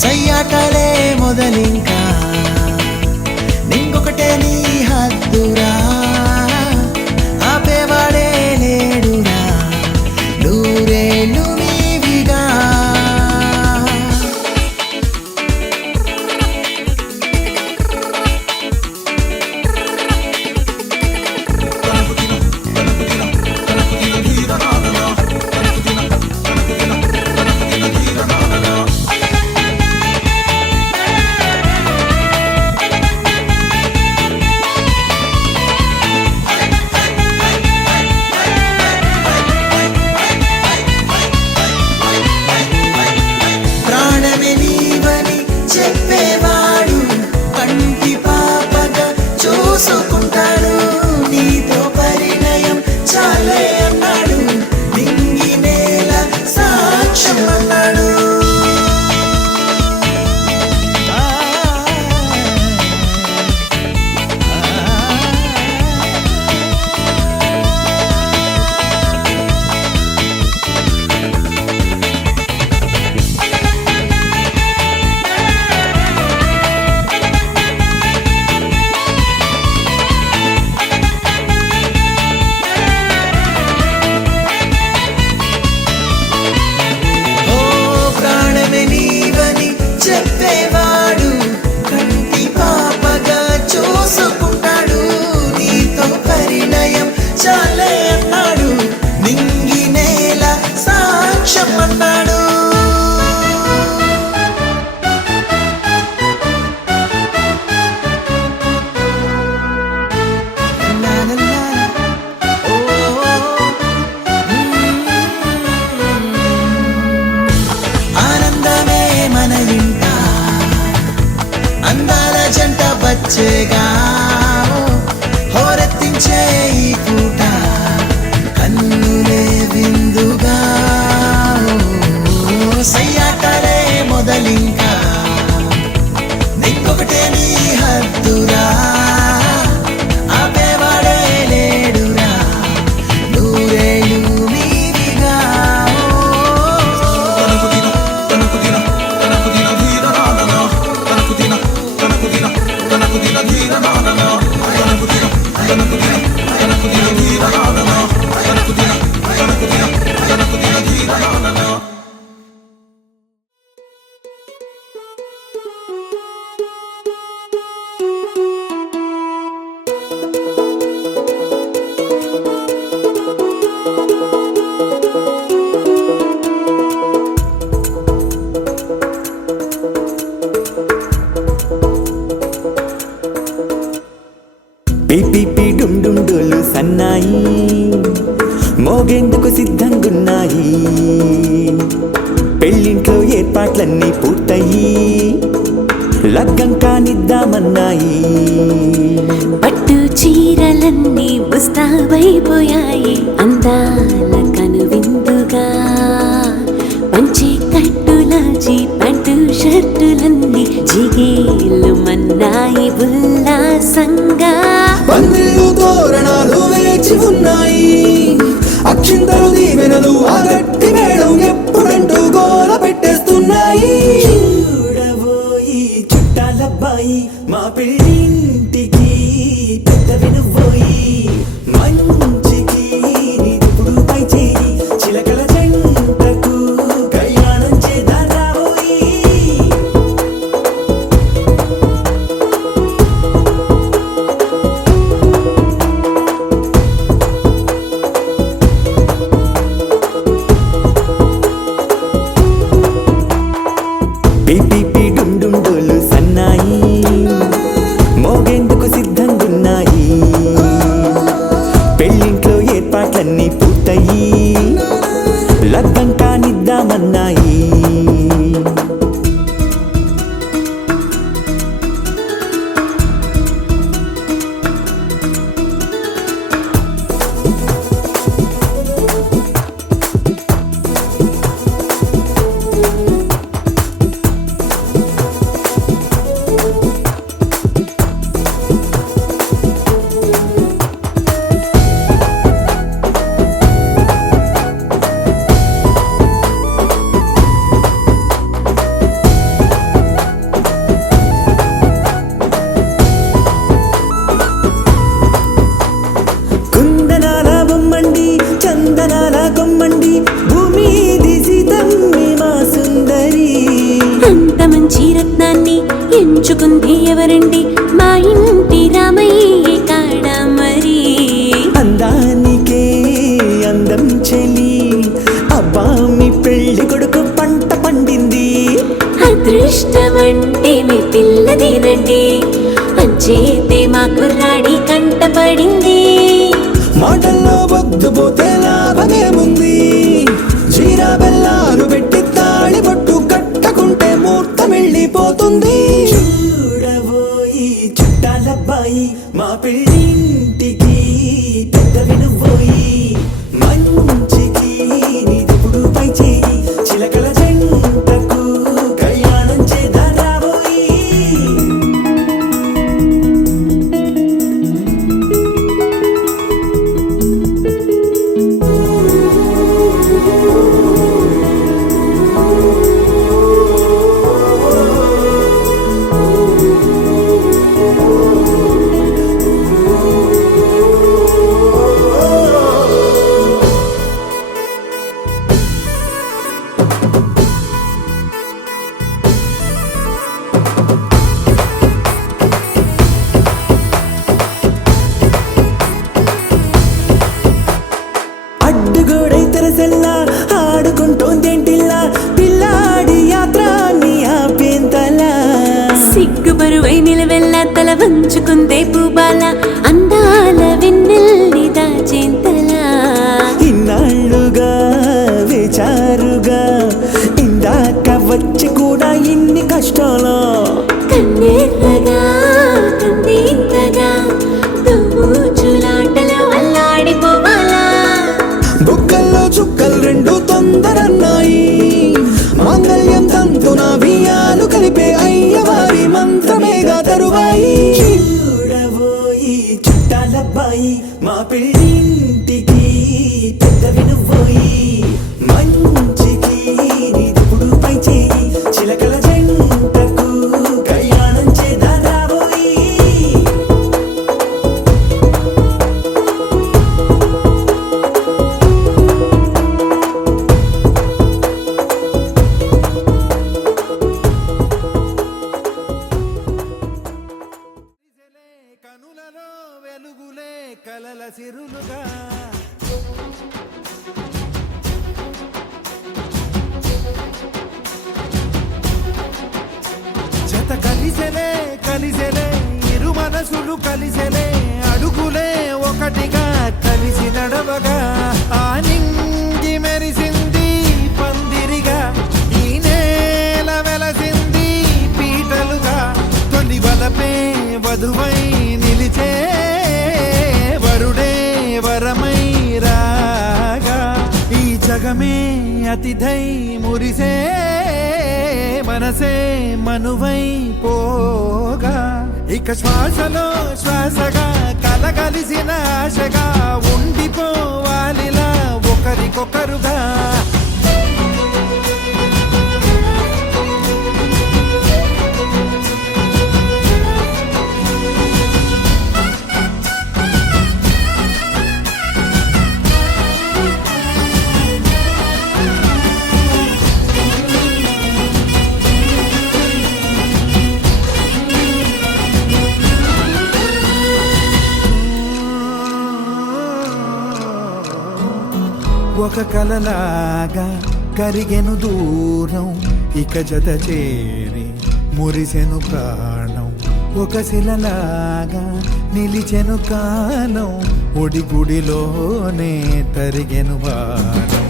సయ్యాటలే మొదలింకా నింకొకటే నీ హద్దురా ఆపేవాడే లేడురా నూరేళ్ళు నీవిగా ప్రాణమే నీవని చెప్పేవాడు కంటి పాపగా చూసుకుంటాడు నీతో పరిణయం చాలే అన్నాడు నింగి నేల సాక్ష్యం అన్నాడు ఓ ప్రాణమే నీవని చెప్పేవాడు కంటి పాపగా చూసుకుంటాడు నీతో పరిణయం చాలే అన్నాడు నింగి నేల సాక్ష్యం అన్నాడు లా లా లా. ఓ ఆనందమే మన ఇంట అందాల జంట వచ్చేగా హోరెత్తించే ఈ పూట కన్నులే విందుగా సయ్యాటలే మొదలింకా ఇంకొకటే నీ హద్దురా ఆపేవాడే లేడురా నూరేళ్ళు నీవిగా పిపి డుండుండులు సన్నాయి మోగేందుకు సిద్ధంగున్నాయి పెళ్ళింట్లో ఏర్పాట్లన్నీ పూర్తయి లగ్గం కానిద్దామన్నాయి పట్టు చీరలన్నీ ముస్తాబైపోయాయి అందాల కనువిందుగా పంచి కట్టులాచి ప్యాంటు షర్టులన్నీ జిగేలు మన్నాయి ఉల్లాసంగా పందిళ్ళు తోరణాలు వేచి ఉన్నాయి అక్షింతలు దీవెనలు ఆ గట్టి మేడం ఎప్పుడంటూ గోల పెట్టేస్తున్నాయి చూడబోయి చుట్టాలబ్బాయి మా పెళ్ళింటికి పెద్ద వినుబోయి మంచికి నీప్పుడు పై చేయి చిలకల జంటకు కళ్యాణం చేద్దాం రాబోయి పిపి డుండుండులు సన్నాయి మోగేందుకు సిద్ధంగున్నాయి పెళ్ళింట్లో ఏర్పాట్లన్నీ పూర్తయి లగ్గం కానిద్దామన్నాయి అబ్బా మీ పెళ్లి కొడుకు పంట పండింది. అదృష్టమంటే మీ పిల్లదేనండి, అంచేతే మా కుర్రాడి కంటపడింది. మాటల్లో వద్దుపోతే లాభమేముంది, జీరా బెల్లాలు పెట్టి తాళి బొట్టు కట్టకుంటే ముహూర్తం వెళ్ళిపోతుంది. చూడబోయి చుట్టాలబ్బాయి మా పెళ్ళింటికి పెద్దవి నువ్వోయి, మంచికి నీదెప్పుడు పై చేయి, చిలకల జంటకు కళ్యాణం చేద్దాం రాబోయి. అడ్డుగోడై తెరసెల్లా ఆడుకుంటోందేంటిల్లా, పిల్లాడి యాత్ర నీ ఆపేంతలా. సిగ్గుబరువై నిలవెల్లా తల వంచుకుందే పూబాల, అందాల వెన్నెల్ని దాచేంతలా. ఇన్నాళ్ళుగా వేచారుగా ఇందాక వచ్చి కూడా ఇన్ని కష్టాలా. కన్నెర్రగా కందింతగా దుమ్ముచులాటలో అల్లాడిపోవాలా. బుగ్గల్లో చుక్కలు రెండు తొందరన్నాయి, మాంగళ్యం తంతున బియ్యాలు కలిపే అయ్యవారి మంత్రమేగా తరువాయి. చూడబోయి చుట్టాలబ్బాయి మా పెళ్ళింటికి పెద్దవి నువ్వోయి, మంచికి నీదెప్పుడు పై చేయి, చిలకల జంటకు కళ్యాణం చేద్దాం రాబోయి. కనులలో వెలుగులే కలల సిరులుగా, జత కలిసెలే కలిసెలే ఇరు మనసులు కలిసెలే, అడుగులే ఒకటిగా కలిసి నడవగా. ఆ నింగి మెరిసింది పందిరిగా, ఈ నేల వెలసింది పీటలుగా. తొలి వలపే వధువై నిలిచే, వరుడే వరమై రాగా. ఈ జగమే అతిథై మురిసే, మనసే మనువై పోగా. ఇక శ్వాసలో శ్వాసగా కలగలిసిన ఆశగా ఉండిపోవాలిలా ఒకరికొకరుగా. ఒక కలలాగా కరిగెను దూరం, ఇక జత చేరి మురిసెను ప్రాణం. ఒక శిలలాగా నిలిచెను కాలం, ఒడిగుడిలోనే తరిగెను వానం.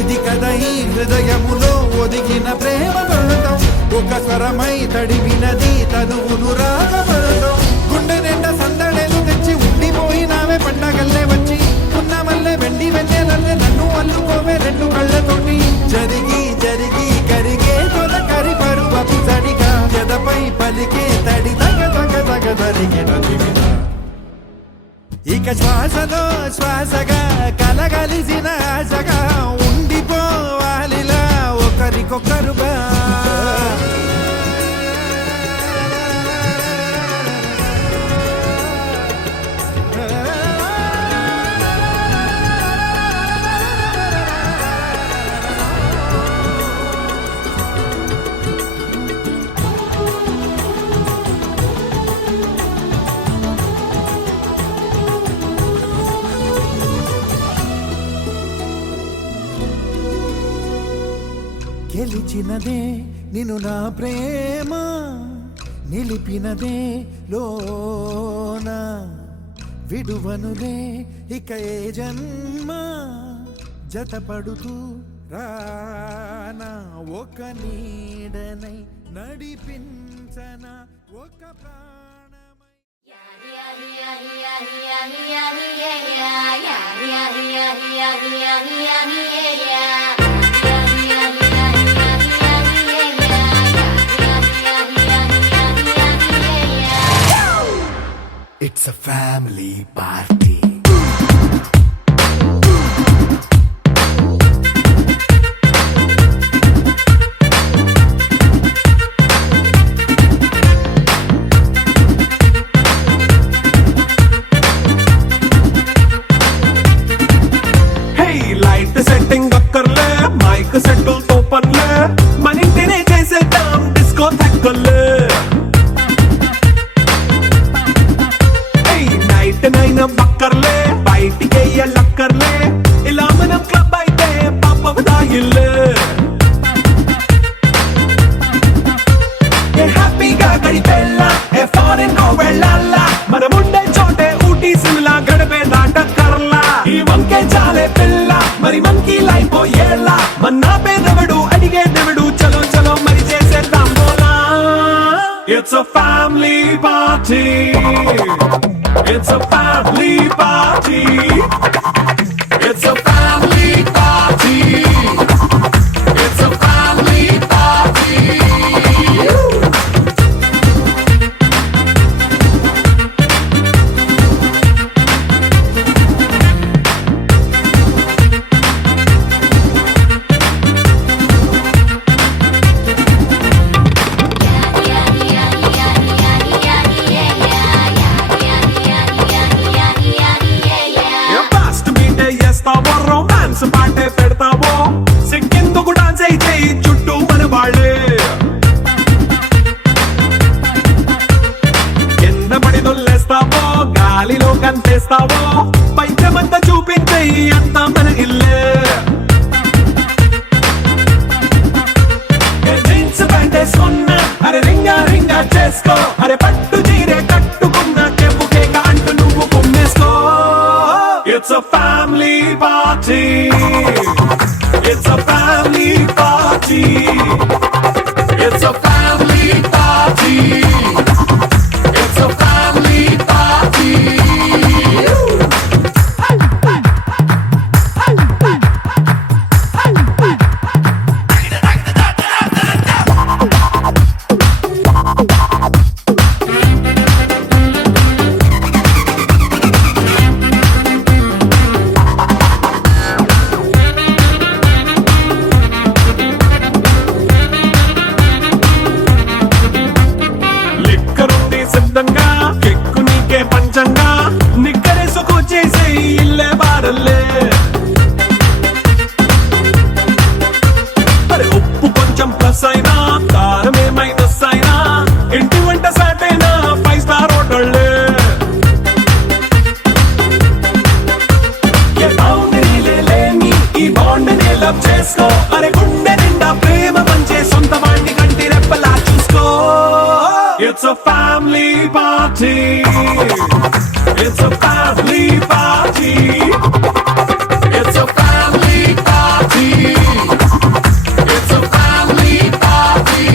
ఇది కదా ఈ హృదయములో ఒదిగిన ప్రేమ బంధం, ఒక స్వరమై తడివినది తనువును రాగబంధం. గుండె నిండా సందడేలు తెచ్చి ఉండిపోయినావే పండగల్లే వచ్చి, ఉన్న మల్లె వెండి వెన్నెలల్లే నన్ను అల్లుకోవే రెండు కళ్ళతోటి. జరిగి జరిగి కరిగే తొల కరి పరువపు తడిగా, ఎదపై పలికే తడి తగ తగ తగ తరిగిన దివిన. ఇక శ్వాసలో శ్వాసగా కలగలిసిన ఆశగా ఉండిపోవాలిలా ఒకరికొకరుగా. గెలిచినదే నిన్ను నా ప్రేమ నిలిపినదే లోన విడువనులే ఇక ఏ జన్మ జతపడుతూ రానా ఒక నీడనై నడిపించన ఒక ప్రాణమై It's a family party. Hey, light setting అక్కర్లే మైక్ సెట్టిల్ తో పనులే మన ఇంటినే చేసేద్దాం డిస్కో థక్కర్లే నైట్ నైన్ బక్కర్లే బయటికి లక్కర్లే ఇలా మనం క్లబ్ అయితే పాప దాయిల్లే హ్యాపీగా గడిపెళ్ళా ఏ ఫారెన్ నో వెళ్ళాలా మనం ఉండే చోటే ఊటీ సిమ్లా గడిపే దాటక్కర్లా ఈ వంకే చాలే పిల్ల మరి మంకీ లైఫ్ ఏళ్ళ మన్నా పేదవడు అడిగేదెవడు చలో చలో మరి చేసేద్దాం బోలా it's a family party. It's a family party. It's a family party. It's a family party. Romance పాటే పెడతావో సిక్కిందుకు డాన్స్ అయితే చుట్టూ మన వాళ్ళే కింద పడి దొల్లేస్తావో గాలిలో కంతేస్తావో పైచమంతా చూపించే అంతా మన ఇల్లే జీన్స్ ప్యాంట్ వేసుకున్నా అరే రింగా రింగా చేసుకో అరే పట్టు చీరే కట్టుకున్న చెప్పు కేక అంటూ నువ్వు కొమ్మేసుకో. It's a family party. It's a family party. It's a family party. It's a family party. సిద్ధంగా కెక్కు నీకే పంచంగా నిక్కరేసుకు చేసే ఇల్లే బారల్లే అరే ఉప్పు కొంచెం ప్లస్ అయినా కారమే మైనస్ అయినా ఇంటి వంట సాటైనా 5 స్టార్ హోటళ్ళే ఏ బౌండరీలే లేని ఈ బాండ్ని లవ్ చేసుకో అరే గుండె నిండా ప్రేమ పంచే సొంత వాణ్ణి కంటి రెప్పలా చూసుకో. It's a family party. It's a family party. It's a family party. It's a family party.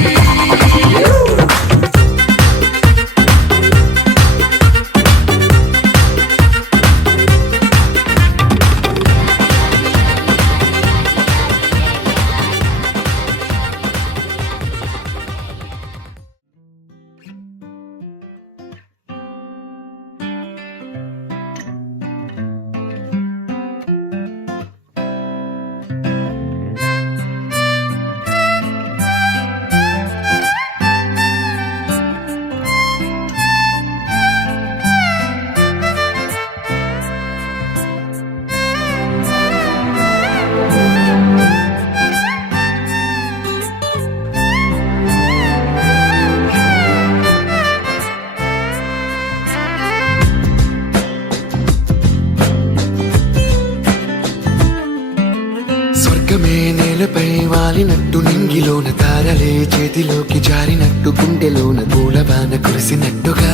స్వర్గమే నేల నేలపై వాలినట్టు నింగిలోన తారలే చేతిలోకి జారినట్టు గుండెలోన పూలవాన కురిసినట్టుగా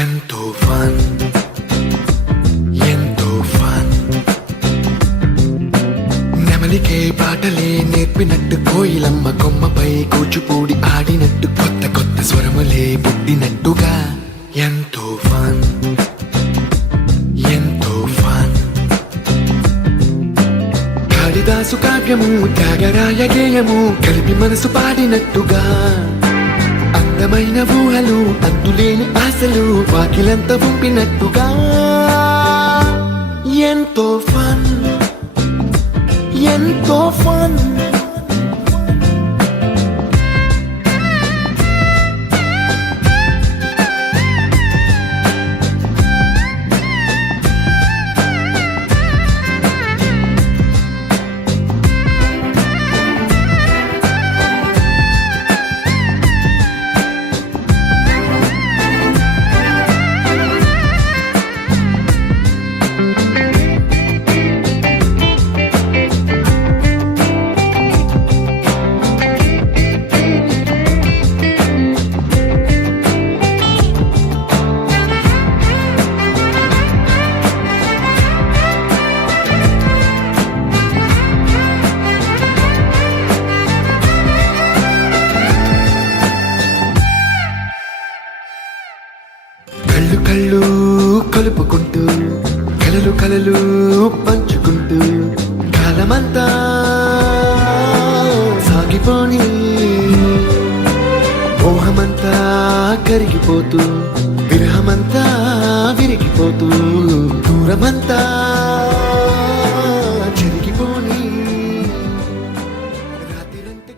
ఎంతో ఫన్ ఎంతో ఫన్ నెమలికే పాటలే నేర్పినట్టు కోయిలమ్మ కొమ్మపై కూచిపూడి ఆడినట్టు కొత్త కొత్త స్వరములే పుట్టినట్టుగా ఎంతో ఫన్ ఎంతో ఫన్ కాళిదాసు కావ్యము త్యాగరాయ గేయము కలిపి మనసు పాడినట్టుగా అందమైన ఊహలు అంతులేని ఆశలు వాకిలంత పంపినట్టుగా ఎంతో ఫన్ ఎంతో ఫన్ కళ్ళు కళ్ళు కలుపుకుంటూ కలలు కలలు పంచుకుంటూ కాలమంతా సాగిపోని మోహమంతా కరిగిపోతూ విరహమంతా విరిగిపోతూ దూరమంతా చెరిగిపోని రాత్రిరంటే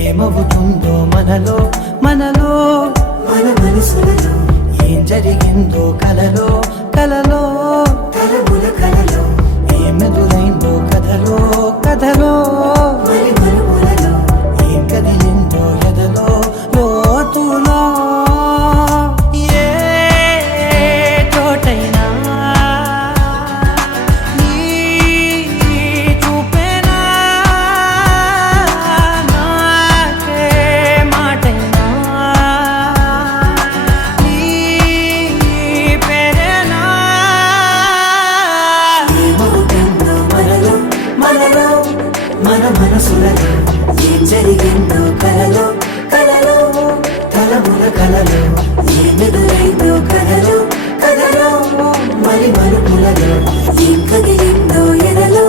ఏమవుతుందో మనలో మనలో మన మనసులలో ఏం జరిగిందో కలలో కలలో తలముల కలలో ఏమెదురైందో కథలో కథలో మరి మరుపులలో ఏం కదిలిందో ఎదలో లోతులో ఏ చోటైనా నీ చూపేనా నాకే మాటైనా నీ పేరేనా ఏమవుతుందో మనలో మనలో మన మనసులలో ఏం జరిగిందో కలలో కలలో తలముల కలలో ఏమెదురైందో కథలో కథలో మరి మరుపులలో ఏం కదిలిందో ఎదలో